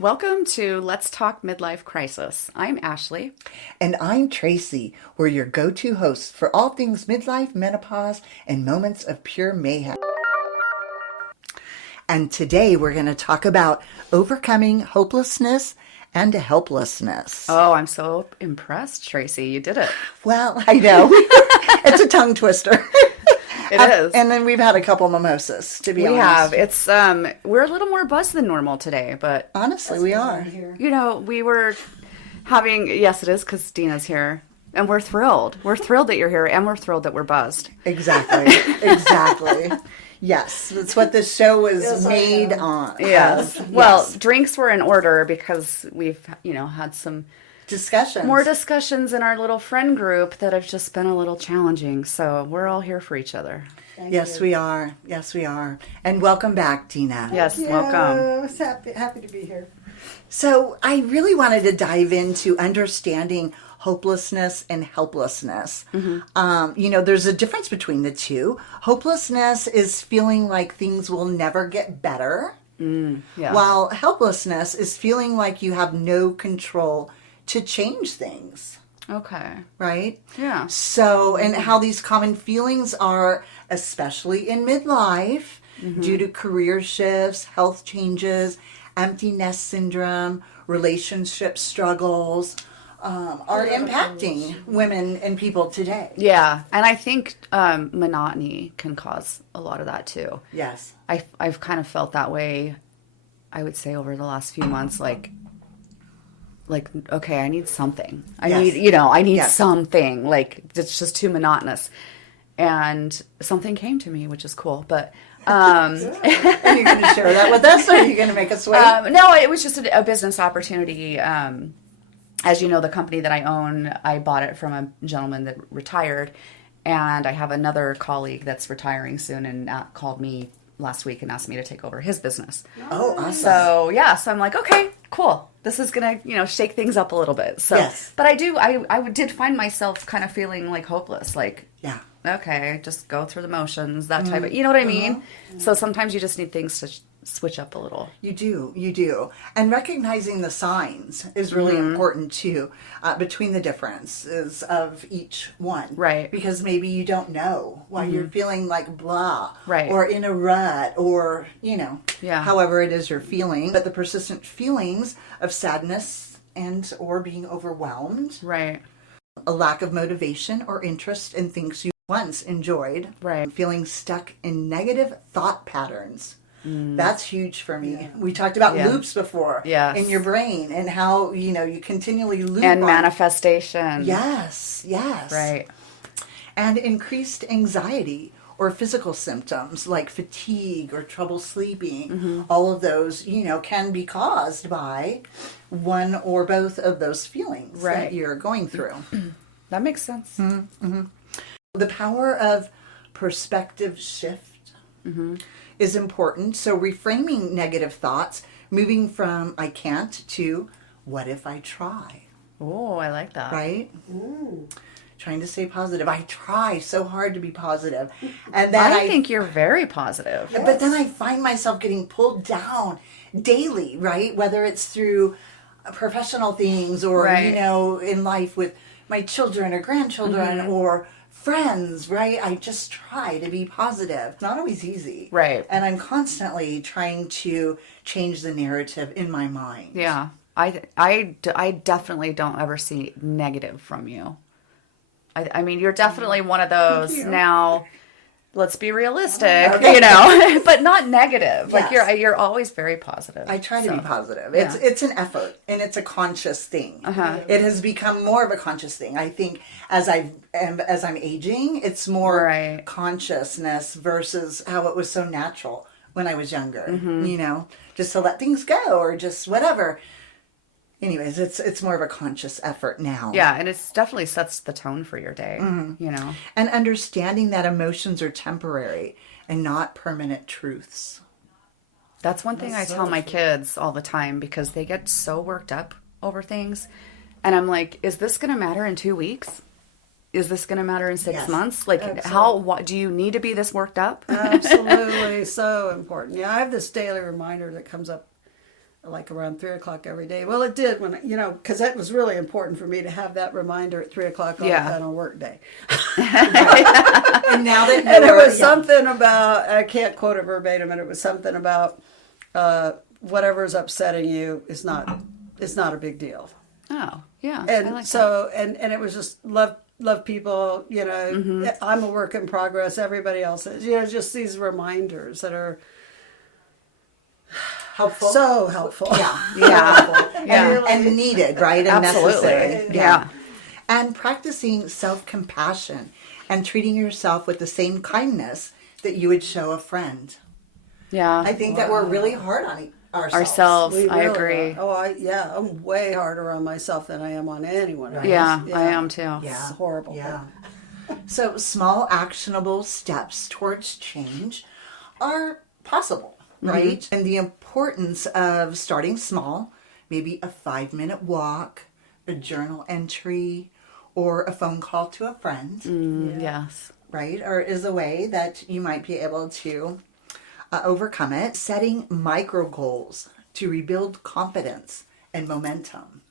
Welcome to Let's Talk Midlife Crisis. I'm Ashley. And I'm Traci. We're your go-to hosts for all things midlife, menopause, and moments of pure mayhem. And today we're going to talk about overcoming hopelessness and helplessness. Oh, I'm so impressed, Traci. You did it. Well, I know. It's a tongue twister. It is. And then we've had a couple mimosas, to be honest. We have. It's we're a little more buzzed than normal today, but Honestly, we are. you know, we were having, yes, it is because Deana's here. And we're thrilled. We're thrilled that you're here, and we're thrilled that we're buzzed. Exactly. Exactly. Yes, that's what this show was made on. Yes. Well, drinks were in order because we've, had some Discussions. more discussions in our little friend group that have just been a little challenging. So we're all here for each other. Yes, we are. Yes, we are. And welcome back, Deana. Yes, welcome. Happy to be here. So I really wanted to dive into understanding hopelessness and helplessness. There's a difference between the two. Hopelessness is feeling like things will never get better, Yeah. while helplessness is feeling like you have no control to change things, Okay. right? Yeah. So, and how these common feelings are, especially in midlife, due to career shifts, health changes, empty nest syndrome, relationship struggles, are impacting women and people today. Yeah. And I think monotony can cause a lot of that too. Yes. I've kind of felt that way, I would say, over the last few months, like, okay, I need something. I need something. Like, it's just too monotonous. And something came to me, which is cool. But Are you going to share that with us, or are you going to make us wait? no, it was just a business opportunity. As you know, the company that I own, I bought it from a gentleman that retired. And I have another colleague that's retiring soon and called me last week and asked me to take over his business. Oh, awesome. So I'm like, okay, cool. This is gonna, shake things up a little bit. So, Yes. But I did find myself kind of feeling like hopeless, like, Yeah. okay, just go through the motions, that type of, you know what I mean? So sometimes you just need things to switch up a little. You do. And recognizing the signs is really important too, between the differences of each one. Right. Because maybe you don't know why you're feeling like blah. Right. Or in a rut, or, Yeah. however it is you're feeling. But the persistent feelings of sadness and or being overwhelmed, Right. a lack of motivation or interest in things you once enjoyed, Right. feeling stuck in negative thought patterns. That's huge for me. Yeah. We talked about loops before in your brain, and how, you continually loop And on. manifestation. Yes. Right. And increased anxiety or physical symptoms like fatigue or trouble sleeping. All of those, can be caused by one or both of those feelings that you're going through. That makes sense. The power of perspective shift is important. So reframing negative thoughts, moving from I can't to what if I try? Oh, I like that. Right? Trying to stay positive. I try so hard to be positive. And then I think you're very positive. But then I find myself getting pulled down daily, right? Whether it's through professional things or, in life with my children or grandchildren or friends, right? I just try to be positive. It's not always easy. Right. And I'm constantly trying to change the narrative in my mind. Yeah. I definitely don't ever see negative from you. I mean, you're definitely one of those now. Let's be realistic, but not negative. Like you're always very positive. I try to be positive. It's an effort, and it's a conscious thing. It has become more of a conscious thing. I think as I'm aging, it's more consciousness versus how it was so natural when I was younger. Just to let things go or just whatever. Anyways, it's more of a conscious effort now. Yeah, and it definitely sets the tone for your day, And understanding that emotions are temporary and not permanent truths. That's one thing I tell my kids all the time because they get so worked up over things. And I'm like, is this going to matter in 2 weeks? Is this going to matter in 6 months? Like, what do you need to be this worked up? Absolutely. So important. Yeah, I have this daily reminder that comes up like around 3 o'clock every day. Well, it did when, because that was really important for me to have that reminder at 3 o'clock on a work day. And now that and it was something about, I can't quote it verbatim, and it was something about whatever's upsetting you is not a big deal. Oh, yeah. And I like so, and it was just love people, I'm a work in progress, everybody else is, just these reminders that are helpful. So helpful. Yeah. And needed, right? And absolutely. Necessary. Yeah. And practicing self-compassion and treating yourself with the same kindness that you would show a friend. Yeah. I think that we're really hard on ourselves. I agree. I'm way harder on myself than I am on anyone else. Yeah, I am too. Yeah. It's horrible. Yeah. So small actionable steps towards change are possible, right? And the importance of starting small, maybe a 5-minute walk, a journal entry, or a phone call to a friend. Yes. Right? Or is a way that you might be able to overcome it. Setting micro goals to rebuild confidence and momentum.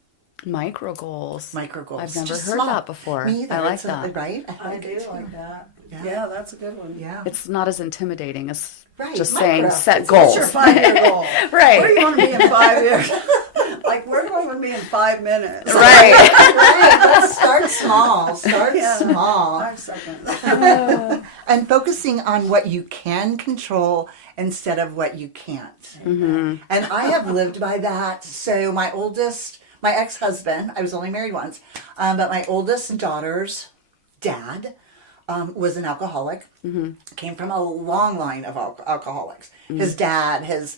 Micro goals. I've I've never heard that before. Me either. I like that. Right? I do like that. Yeah, that's a good one. Yeah. It's not as intimidating as just micro. saying set goals. What's your 5-year goal? Right. Where do you want to be in 5 years? Like, where do I want to be in 5 minutes? Right. Right. Let's start small. Start small. 5 seconds. And focusing on what you can control instead of what you can't. Mm-hmm. And I have lived by that. So my ex-husband, I was only married once, but my oldest daughter's dad was an alcoholic. Came from a long line of alcoholics. His dad, his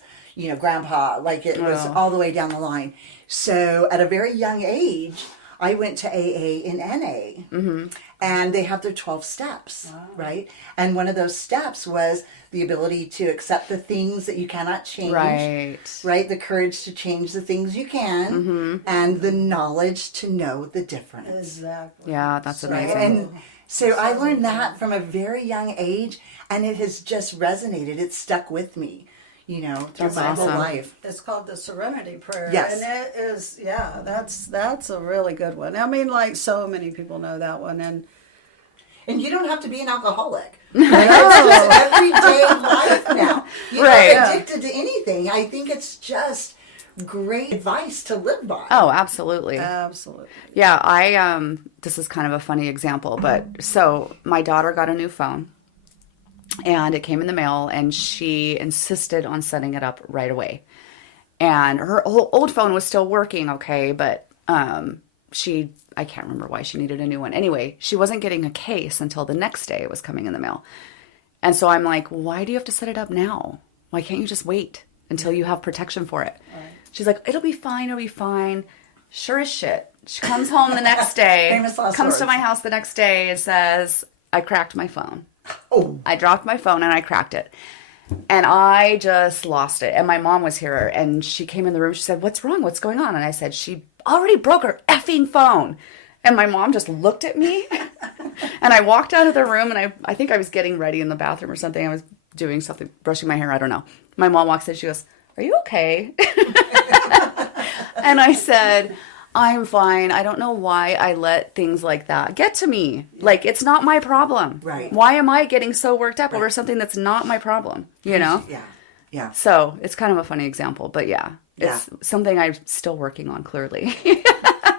grandpa, like it was all the way down the line. So at a very young age, I went to AA and NA, and they have their 12 steps, right? And one of those steps was the ability to accept the things that you cannot change, right? The courage to change the things you can, and the knowledge to know the difference. Exactly. Yeah, that's amazing. And so I learned that from a very young age, and it has just resonated. It's stuck with me, through my whole life. It's called the Serenity Prayer. Yes. And it is, that's a really good one. I mean, like, so many people know that one. And you don't have to be an alcoholic. It's just everyday life now. You're not addicted to anything. I think it's just great advice to live by. Oh, absolutely. Absolutely. Yeah, this is kind of a funny example, but so my daughter got a new phone. And it came in the mail, and she insisted on setting it up right away. And her old phone was still working okay, but I can't remember why she needed a new one. Anyway, she wasn't getting a case until the next day it was coming in the mail. And so I'm like, why do you have to set it up now? Why can't you just wait until you have protection for it? Right. She's like, it'll be fine. Sure as shit. She comes home the next day, comes to my house the next day and says, I cracked my phone. Oh. I dropped my phone and I cracked it. And I just lost it. And my mom was here and she came in the room. She said, what's wrong? What's going on? And I said, she already broke her effing phone. And my mom just looked at me. And I walked out of the room and I think I was getting ready in the bathroom or something. I was doing something, brushing my hair. I don't know. My mom walks in. She goes, are you okay? And I said, I'm fine. I don't know why I let things like that get to me. Like, it's not my problem. Right. Why am I getting so worked up over something that's not my problem? Yeah. Yeah. So it's kind of a funny example, but it's something I'm still working on, clearly.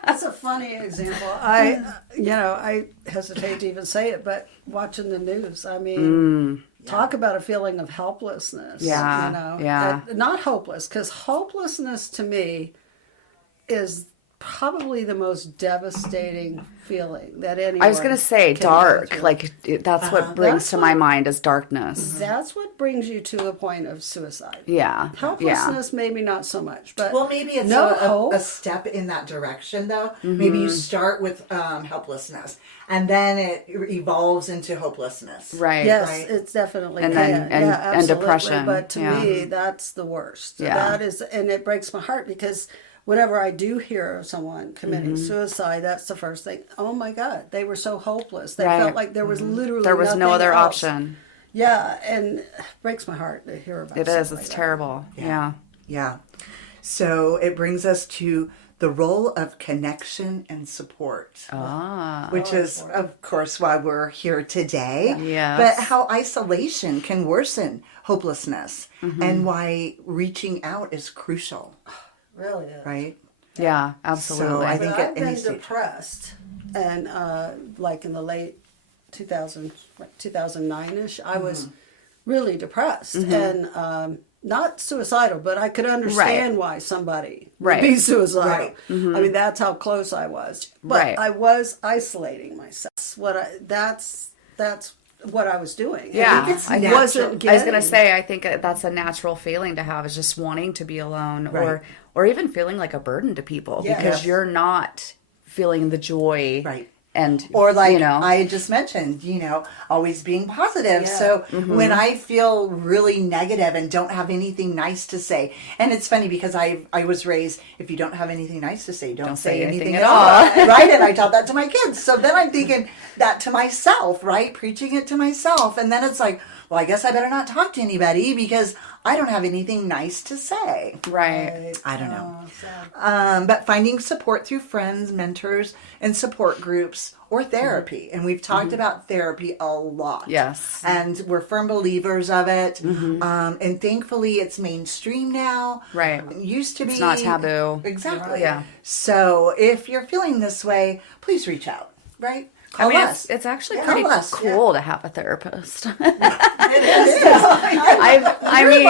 That's a funny example. I hesitate to even say it, but watching the news, I mean, talk about a feeling of helplessness. Yeah. Not hopeless, because hopelessness to me is probably the most devastating feeling that anyone I was going to say dark. imagine. Like, that's what brings to my mind is darkness. That's what brings you to a point of suicide. Yeah. Helplessness, maybe not so much. But well, maybe it's a step in that direction, though. Mm-hmm. Maybe you start with helplessness, and then it evolves into hopelessness. Right. Yes, right? It's definitely and then and depression. But to me, that's the worst. Yeah. That is, and it breaks my heart because whenever I do hear of someone committing suicide, that's the first thing. Oh my God, they were so hopeless. They felt like there was literally there was no other else. option. Yeah, and it breaks my heart to hear about. It is. It's like terrible. Yeah. Yeah. So it brings us to the role of connection and support, which is, of course, why we're here today. Yes. But how isolation can worsen hopelessness and why reaching out is crucial. Really is. Right? Yeah, absolutely. So I think But at I've any been stage. depressed, and like in the late 2009-ish, I was really depressed and not suicidal, but I could understand why somebody would be suicidal. Right. I mean, that's how close I was. But I was isolating myself. That's what I was doing. Yeah, I wasn't getting. I was gonna say, I think that's a natural feeling to have, is just wanting to be alone, or even feeling like a burden to people because you're not feeling the joy, and or like, you know, I just mentioned, always being positive. So when I feel really negative and don't have anything nice to say, and it's funny because I was raised, if you don't have anything nice to say, don't say anything at all. Right? And I taught that to my kids. So then I'm thinking that to myself, right? Preaching it to myself. And then it's like, well, I guess I better not talk to anybody because I don't have anything nice to say. Right. I don't know. But finding support through friends, mentors, and support groups or therapy. And we've talked about therapy a lot. Yes. And we're firm believers of it. And thankfully it's mainstream now. Right. It used to be. It's not taboo. Exactly. Yeah. So if you're feeling this way, please reach out. Right? Call us. It's actually Yeah. pretty Call us. cool to have a therapist. It is. I mean,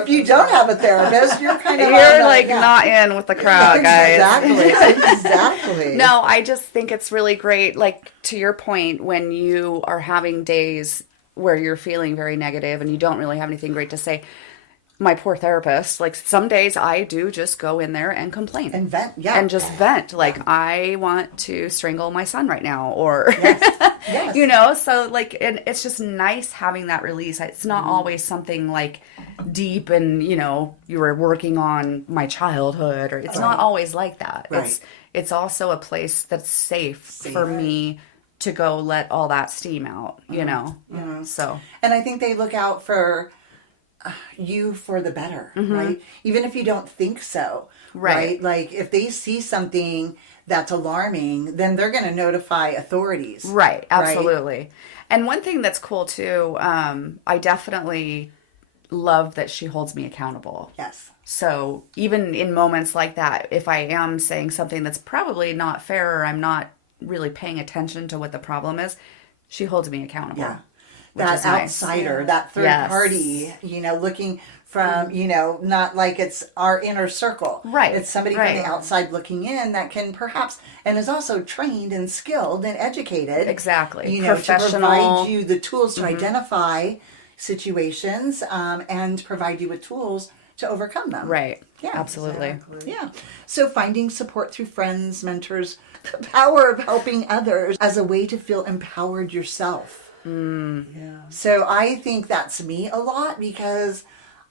if you don't have a therapist, you're kind of you're like not in with the crowd, guys. Exactly. No, I just think it's really great. Like, to your point, when you are having days where you're feeling very negative and you don't really have anything great to say, my poor therapist, like, some days I do just go in there and complain. And vent, And just vent. Like, I want to strangle my son right now, or, Yes. so, like, and it's just nice having that release. It's not always something, like, deep and, you were working on my childhood, or it's not always like that. Right. It's also a place that's safe for me to go let all that steam out, so. And I think they look out for you for the better, right? Even if you don't think so, right? Like, if they see something that's alarming, then they're going to notify authorities. Right, absolutely. Right? And one thing that's cool too, I definitely love that she holds me accountable. Yes. So even in moments like that, if I am saying something that's probably not fair, or I'm not really paying attention to what the problem is, she holds me accountable. Yeah. That outsider, that third party, looking from, not like it's our inner circle. Right. It's somebody from the outside looking in that can perhaps, and is also trained and skilled and educated. Exactly. To provide you the tools to identify situations and provide you with tools to overcome them. Right. Yeah. Absolutely. Exactly. Yeah. So finding support through friends, mentors, the power of helping others as a way to feel empowered yourself. Yeah. So I think that's me a lot because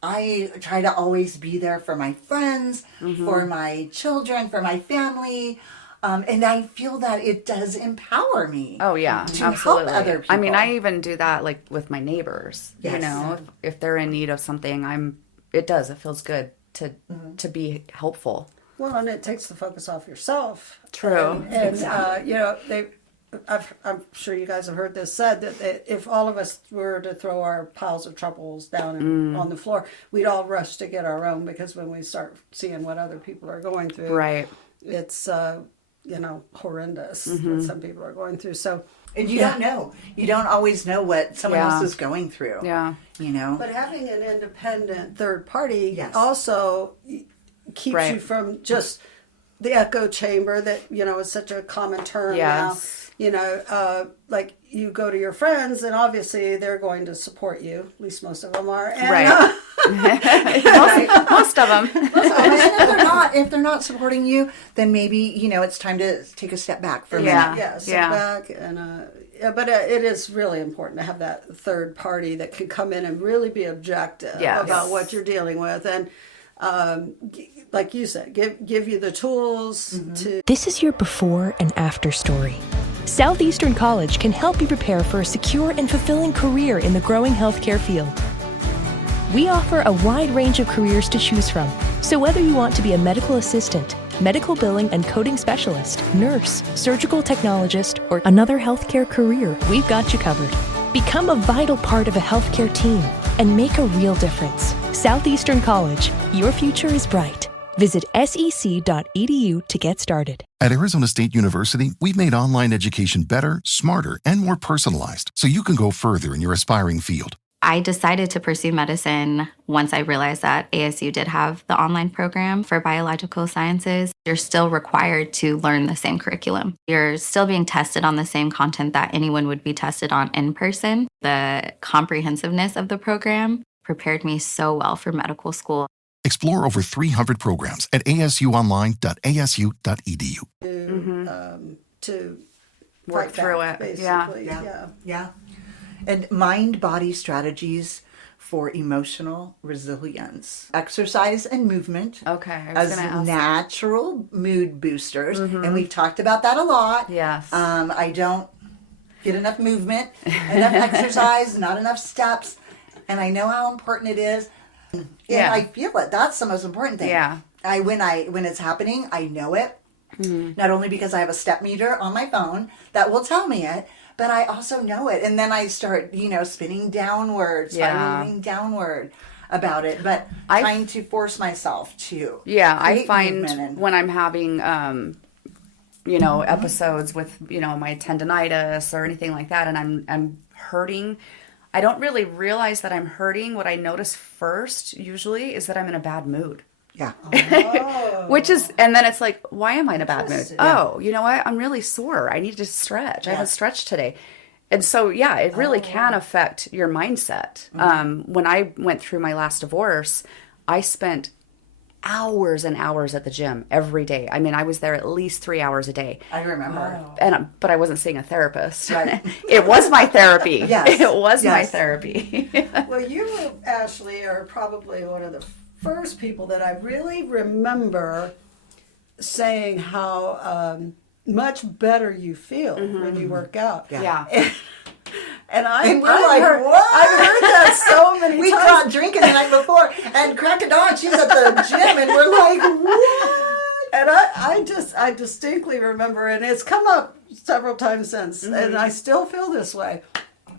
I try to always be there for my friends, for my children, for my family. And I feel that it does empower me. Oh, yeah, to absolutely. help other people. I mean, I even do that, like, with my neighbors. Yes. If they're in need of something, it feels good to be helpful. Well, and it takes the focus off yourself. True. And Exactly. I'm sure you guys have heard this said that if all of us were to throw our piles of troubles down on the floor, we'd all rush to get our own, because when we start seeing what other people are going through, Right. it's horrendous what some people are going through. So, And you don't know. You don't always know what someone else is going through. Yeah. But having an independent third party Yes. also keeps you from just the echo chamber that, is such a common term now. Like, you go to your friends and obviously they're going to support you. At least most of them are. And, Right. Most of them. And if they're not supporting you, then maybe, it's time to take a step back for a minute. Yeah, sit back. And, but it is really important to have that third party that can come in and really be objective about what you're dealing with. And, like you said, give you the tools to... This is your before and after story. Southeastern College can help you prepare for a secure and fulfilling career in the growing healthcare field. We offer a wide range of careers to choose from. So whether you want to be a medical assistant, medical billing and coding specialist, nurse, surgical technologist, or another healthcare career, we've got you covered. Become a vital part of a healthcare team and make a real difference. Southeastern College, your future is bright. Visit sec.edu to get started. At Arizona State University, we've made online education better, smarter, and more personalized so you can go further in your aspiring field. I decided to pursue medicine once I realized that ASU did have the online program for biological sciences. You're still required to learn the same curriculum. You're still being tested on the same content that anyone would be tested on in person. The comprehensiveness of the program prepared me so well for medical school. Explore over 300 programs at asuonline.asu.edu. To work through it. Basically. Yeah. And mind-body strategies for emotional resilience. Exercise and movement as natural mood boosters. And we've talked about that a lot. Yes. I don't get enough movement, enough exercise, not enough steps. And I know how important it is. And I feel it. That's the most important thing. Yeah. When it's happening, I know it. Not only because I have a step meter on my phone that will tell me it, but I also know it. And then I start, spinning downward, spiraling downward about it. But trying to force myself to. Yeah, I find when I'm having, episodes with, my tendonitis or anything like that, and I'm hurting, I don't really realize that I'm hurting. What I notice first, usually, is that I'm in a bad mood. Yeah. Which is, and then it's like, why am I in a bad mood? Oh, you know what? I'm really sore. I need to stretch. I haven't stretched today. And so, it really can affect your mindset. When I went through my last divorce, I spent hours and hours at the gym every day. I mean, I was there at least 3 hours a day. I remember. But I wasn't seeing a therapist. Right. It was my therapy. Yes. It was my therapy. Well, you, Ashley, are probably one of the first people that I really remember saying how much better you feel when you work out. Yeah. And I've we're like, heard, what? I've heard that so many we times. We got drinking the night before, and crack of dawn, she's at the gym, and we're like, what? And I distinctly remember, and it's come up several times since, and I still feel this way.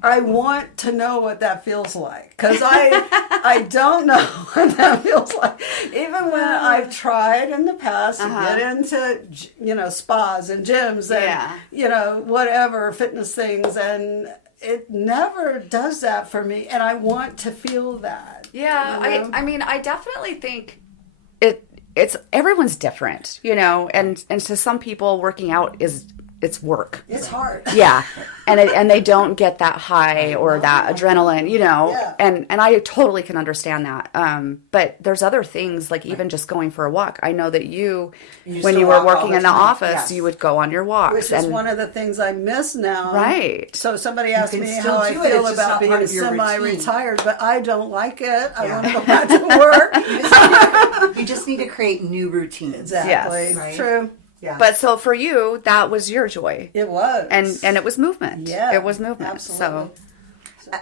I want to know what that feels like, because I don't know what that feels like. Even when I've tried in the past to get into, spas and gyms and, whatever, fitness things, and it never does that for me, and I want to feel that. Yeah, I mean, I definitely think it's everyone's different, and to some people working out it's work. It's hard. Yeah. And they don't get that high or that adrenaline, and I totally can understand that. But there's other things, like even just going for a walk. I know that when you were working in the office, you would go on your walks. Which is one of the things I miss now. Right. So somebody asked me how I feel about being semi-retired, but I don't like it. I want to go back to work. You just need to create new routines. Exactly. Yes. Right. True. Yeah. But so for you, that was your joy. It was. And it was movement. Yeah. It was movement. Absolutely.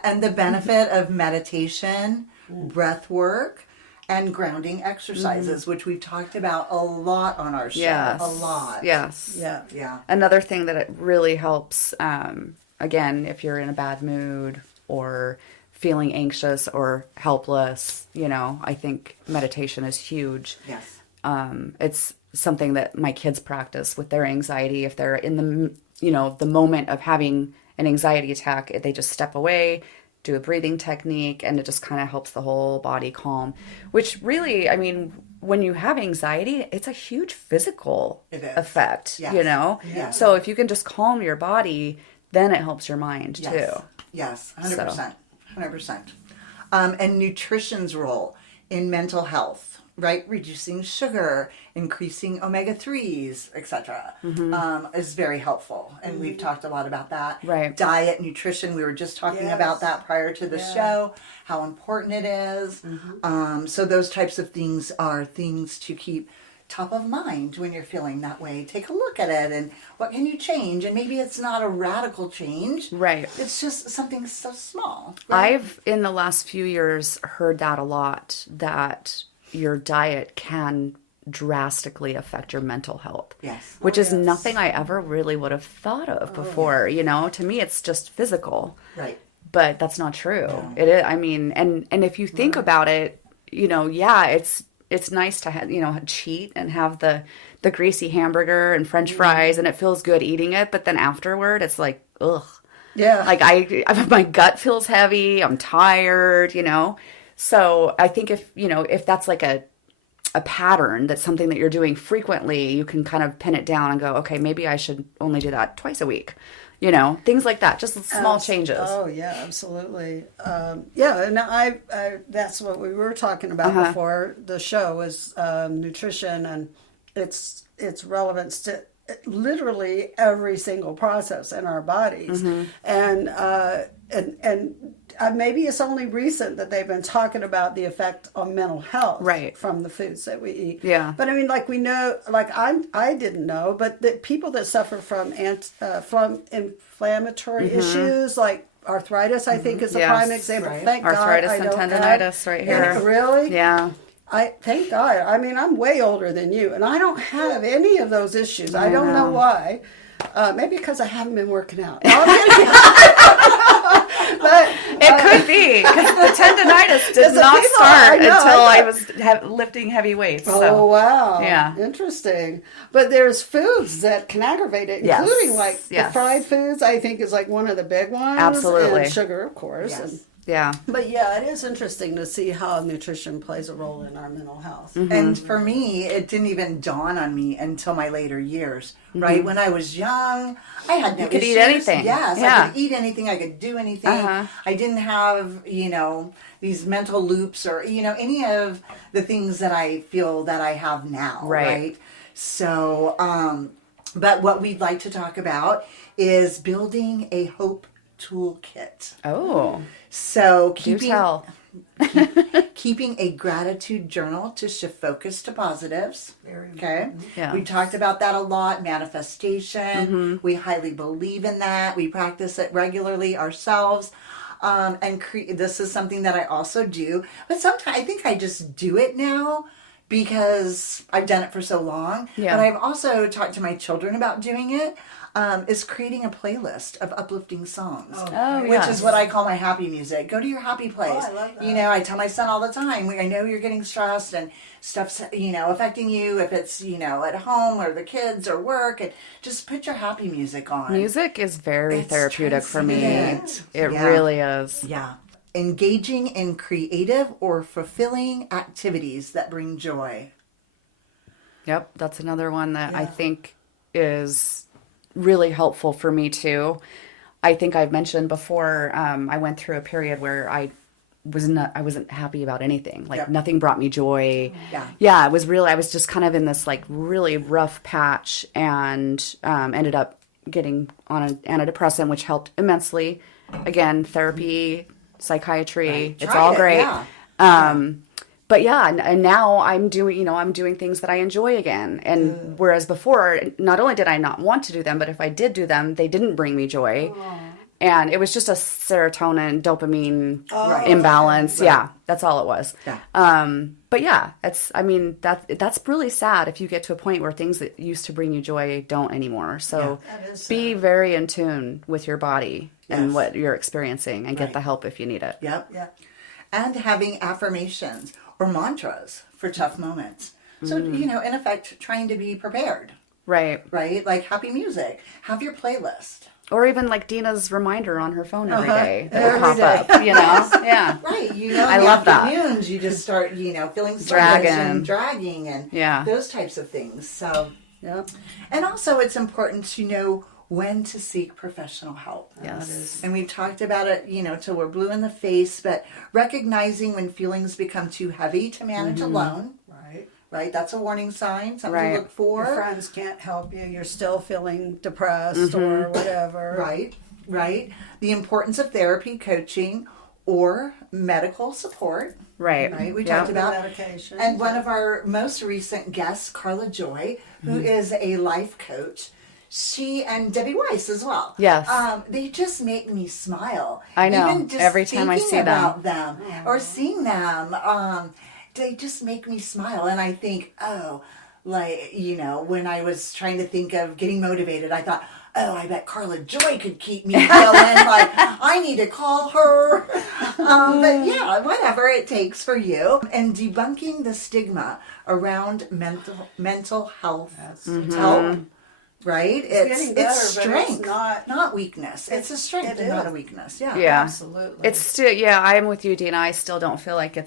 And the benefit of meditation, breath work, and grounding exercises, which we've talked about a lot on our show. Yes. A lot. Yes. Yeah. Another thing that it really helps, again, if you're in a bad mood or feeling anxious or helpless, I think meditation is huge. Yes. It's something that my kids practice with their anxiety. If they're in the moment of having an anxiety attack, they just step away, do a breathing technique, and it just kind of helps the whole body calm, which really, I mean, when you have anxiety, it's a huge physical effect, Yes. So if you can just calm your body, then it helps your mind too. Yes, 100%. 100%. And nutrition's role in mental health. Right, reducing sugar, increasing omega-3s, etc., is very helpful, and we've talked a lot about that. Right, diet, nutrition. We were just talking about that prior to the show, how important it is. So those types of things are things to keep top of mind when you're feeling that way. Take a look at it and what can you change? And maybe it's not a radical change. Right. It's just something so small. Right? I've, in the last few years, heard that a lot, that your diet can drastically affect your mental health. Yes. Which is nothing I ever really would have thought of before. You know, to me, it's just physical. Right. But that's not true. It is, I mean, and if you think about it, you know, yeah, it's nice to have, you know, cheat and have the greasy hamburger and French fries, and it feels good eating it. But then afterward, it's like, ugh. Yeah. Like my gut feels heavy. I'm tired, you know. So I think if that's like a pattern, that's something that you're doing frequently, you can kind of pin it down and go, okay, maybe I should only do that twice a week. You know, things like that, just small changes. Oh yeah, absolutely. Yeah, and I that's what we were talking about before the show was nutrition and its relevance to literally every single process in our bodies, and maybe it's only recent that they've been talking about the effect on mental health from the foods that we eat. Yeah. But I mean, like we know, like I didn't know, but the people that suffer from inflammatory issues like arthritis, I think is a prime example. Right. Thank Arthritis God I and don't tendonitis right here. Really? Yeah. Thank God. I mean, I'm way older than you, and I don't have any of those issues. I don't know why. Maybe because I haven't been working out. No, I'm kidding. But it could be, because the tendonitis did not start until I was lifting heavy weights. So. Oh, wow. Yeah. Interesting. But there's foods that can aggravate it, including the fried foods, I think is like one of the big ones. Absolutely. And sugar, of course. Yes. And, yeah. But yeah, it is interesting to see how nutrition plays a role in our mental health. And for me, it didn't even dawn on me until my later years, right? When I was young, I had no You could issues. eat anything. Yes, Yeah. I could eat anything. I could do anything. I didn't have, you know, these mental loops or, you know, any of the things that I feel that I have now, right? So, but what we'd like to talk about is building a hope toolkit. Oh. So Do tell. keeping a gratitude journal to shift focus to positives. Okay. Yeah. We talked about that a lot. Manifestation. We highly believe in that. We practice it regularly ourselves. And this is something that I also do. But sometimes I think I just do it now because I've done it for so long. Yeah. But I've also talked to my children about doing it. Is creating a playlist of uplifting songs, which is what I call my happy music. Go to your happy place. I love that. You know, I tell my son all the time, I know you're getting stressed and stuff's, you know, affecting you, if it's, you know, at home or the kids or work, and just put your happy music on. Music is very therapeutic for me. transcendent. It really is. Yeah. Engaging in creative or fulfilling activities that bring joy. Yep, that's another one that I think is really helpful for me too. I think I've mentioned before, I went through a period where I wasn't happy about anything. Like nothing brought me joy. Yeah, it was really, I was just kind of in this like really rough patch, and ended up getting on an antidepressant, which helped immensely. Again, therapy, psychiatry, it's all great. But yeah, and now I'm doing things that I enjoy again. And whereas before, not only did I not want to do them, but if I did do them, they didn't bring me joy. And it was just a serotonin, dopamine imbalance. Right. Yeah, that's all it was. Yeah. But yeah, that's really sad if you get to a point where things that used to bring you joy don't anymore. So be very in tune with your body and what you're experiencing, and get the help if you need it. Yep. And having affirmations or mantras for tough moments. So, you know, in effect, trying to be prepared. Right? Like happy music. Have your playlist. Or even like Deana's reminder on her phone every day that will pop up, you know? Yeah. Right. You know, I love that. Afternoons, you just start, you know, feeling dragging and those types of things. So, And also it's important to know when to seek professional help. Yes. And we've talked about it, you know, till we're blue in the face, but recognizing when feelings become too heavy to manage alone. Right? That's a warning sign, something to look for. Your friends can't help you. You're still feeling depressed or whatever. Right. The importance of therapy, coaching, or medical support. Right. We talked about medication. And one of our most recent guests, Carla Joy, who is a life coach, she and Debbie Weiss as well. Yes. They just make me smile. I know. Even just Every time I see about them or seeing them, they just make me smile. And I think, like, you know, when I was trying to think of getting motivated, I thought, I bet Carla Joy could keep me going. Like, I need to call her. But yeah, whatever it takes for you. And debunking the stigma around mental health help. Right? It's strength, not weakness. It's a strength and not a weakness. Yeah, absolutely. It's still, I'm with you, Deana. I still don't feel like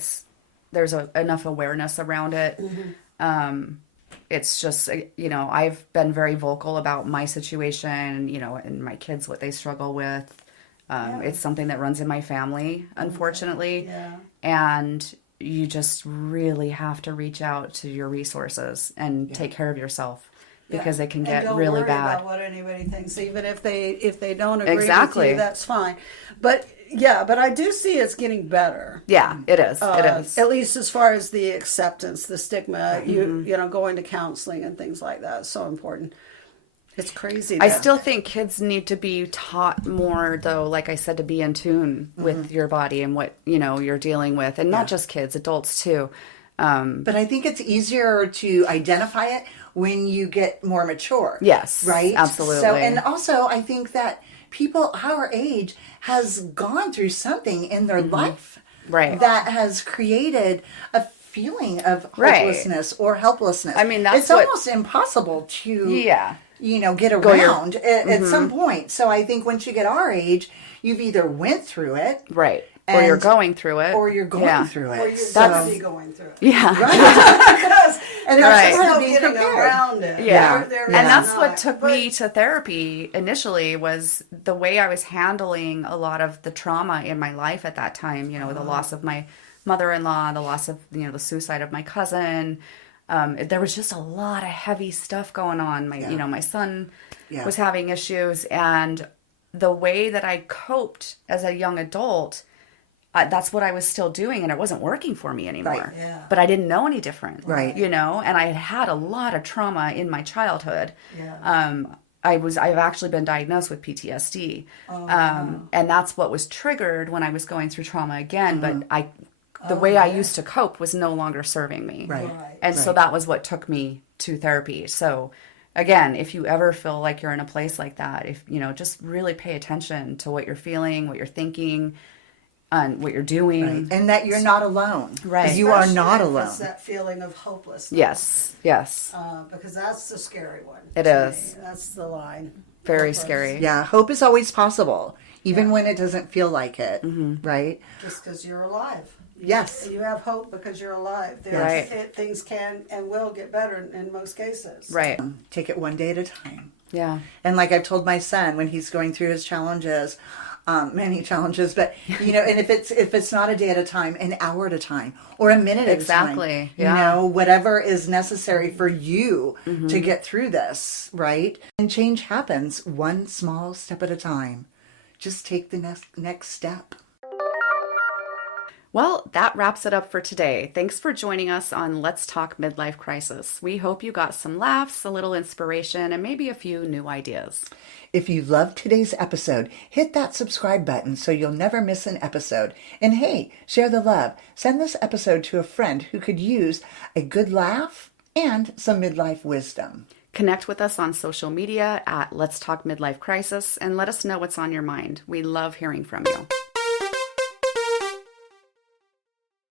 there's enough awareness around it. It's just, you know, I've been very vocal about my situation, you know, and my kids, what they struggle with. It's something that runs in my family, unfortunately. Yeah. And you just really have to reach out to your resources and take care of yourself. Because it can get really bad. Don't worry about what anybody thinks, even if they don't agree exactly. with you, that's fine. But I do see it's getting better. Yeah, it is. It is. At least as far as the acceptance, the stigma, you know, going to counseling and things like that is so important. It's crazy. I still think kids need to be taught more, though, like I said, to be in tune with your body and what, you know, you're dealing with, and not just kids, adults too. But I think it's easier to identify it when you get more mature. Yes. Right? Absolutely. So, and also I think that people our age has gone through something in their life that has created a feeling of hopelessness or helplessness. I mean, that's it's almost impossible to you know, get around at some point. So I think once you get our age, you've either went through it. Right. Or you're going through it. Or you're going through it. Or you're going through it. Yeah. Right. And there's right. no getting around it. Yeah. They're and that's what took me to therapy initially, was the way I was handling a lot of the trauma in my life at that time, you know, the loss of my mother-in-law, the loss of, you know, the suicide of my cousin. There was just a lot of heavy stuff going on. You know, my son was having issues, and the way that I coped as a young adult, that's what I was still doing, and it wasn't working for me anymore. Right. Yeah. But I didn't know any different. Right. You know, and I had a lot of trauma in my childhood. Yeah. I've actually been diagnosed with PTSD. And that's what was triggered when I was going through trauma again. But the way I used to cope was no longer serving me. Right. And so that was what took me to therapy. So again, if you ever feel like you're in a place like that, if, you know, just really pay attention to what you're feeling, what you're thinking, and what you're doing. Right. And that you're not alone. Right. You are not Especially if alone. It's that feeling of hopelessness. Yes. Because that's the scary one. It is. Me. That's the line. Very Hopeless. scary. Yeah, hope is always possible, even when it doesn't feel like it, right? Just because you're alive. Yes. You have hope because you're alive. Things can and will get better in most cases. Right. Take it one day at a time. Yeah. And like I've told my son when he's going through his challenges, many challenges, but you know, and if it's not a day at a time, an hour at a time, or a minute at a time, Exactly. you know, whatever is necessary for you to get through this, right? And change happens one small step at a time. Just take the next step. Well, that wraps it up for today. Thanks for joining us on Let's Talk Midlife Crisis. We hope you got some laughs, a little inspiration, and maybe a few new ideas. If you loved today's episode, hit that subscribe button so you'll never miss an episode. And hey, share the love. Send this episode to a friend who could use a good laugh and some midlife wisdom. Connect with us on social media at Let's Talk Midlife Crisis and let us know what's on your mind. We love hearing from you.